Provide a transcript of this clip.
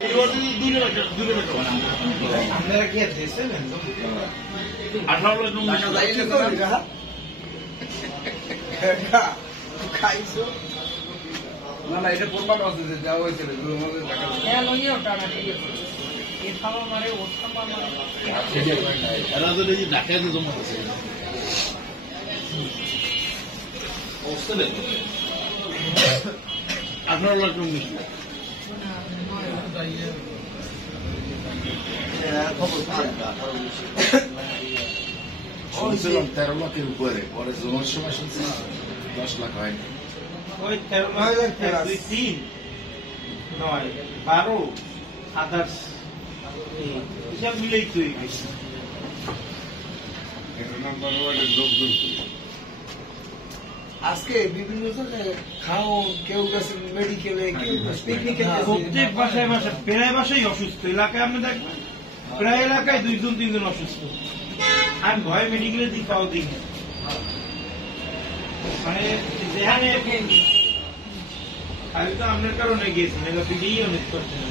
আপনারা কি দিয়েছেন 18 খাইছো না না এটা প্রমাণ আছে যে যাওয়া হয়েছিল হ্যাঁ লইও টানা ঠিক আছে এই খাওয়া মারে ও খাওয়া মারে এরা তো এই ঢাকায় তো জমা আছে ওস্তাদ 18 লাখ টাকা নিছে শুনছিলাম 13 লাখের উপরে পরে জমার সময় শুনছি 10 লাখ হয়নি ওই 13 9 12 আদার্স হিসাব মিলেই তুই আজকে বিভিন্ন জায়গায় খাও কেউ গেছে মেডিকেলে কেউ পিকনিকে প্রত্যেক বাসায় বাসায় প্রায় বাসায় অসুস্থ এলাকায় আপনি দেখবেন প্রায় এলাকায় 2 জন 3 জন অসুস্থ আমি ভয় মেডিকেলে দিই পাও দিই মানে যেখানে আমি তো আপনার কারণে গিয়েছি না পিডিই অনেক করছেন